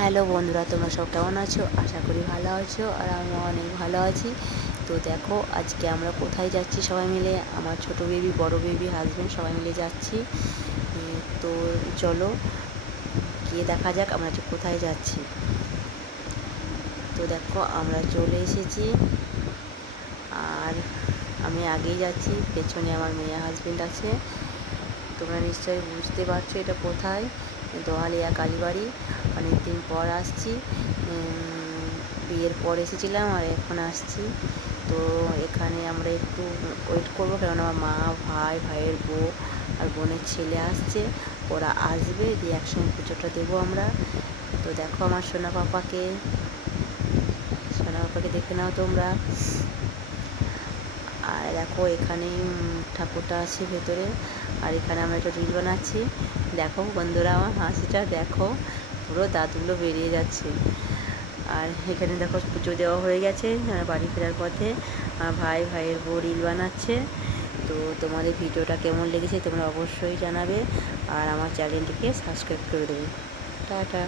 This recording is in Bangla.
হ্যালো বন্ধুরা, তোমরা সব কেমন আছো? আশা করি ভালো আছো, আর আমিও অনেক ভালো আছি। তো দেখো, আজকে আমরা কোথায় যাচ্ছি সবাই মিলে। আমার ছোট বেবি, বড় বেবি, হাজব্যান্ড সবাই মিলে যাচ্ছি। তো চলো গিয়ে দেখা যাক আমরা যে কোথায় যাচ্ছি। তো দেখো, আমরা চলে এসেছি, আর আমি আগেই যাচ্ছি, পেছনে আমার মেয়ে হাজব্যান্ড আছে। তোমরা নিশ্চয়ই বুঝতে পারছো এটা কোথায়। দোহালিয়া কালীবাড়ি। অনেকদিন পর আসছি, বিয়ের পর এসেছিলাম আর এখন আসছি। তো এখানে আমরা একটু ওয়েট করবো, কারণ আমার মা, ভাইয়ের বউ আর বোনের ছেলে আসছে। ওরা আসবে, দিয়ে একসঙ্গে পুজোটা দেবো আমরা। তো দেখো আমার সোনা পাপাকে দেখে নাও তোমরা। আর দেখো এখানে ঠাকুরটা আছে ভেতরে, আর এখানে আমরা একটা রিল বানাচ্ছি। দেখো বন্ধুরা, আমার হাসিটা দেখো, পুরো দাঁতগুলো বেরিয়ে যাচ্ছে। আর এখানে দেখো পুজো দেওয়া হয়ে গেছে, বাড়ি ফেরার পথে আমার ভাইয়ের বউ রিল বানাচ্ছে। তো তোমাদের ভিডিওটা কেমন লেগেছে তোমরা অবশ্যই জানাবে, আর আমার চ্যানেলটিকে সাবস্ক্রাইব করে দেবে। টাটা।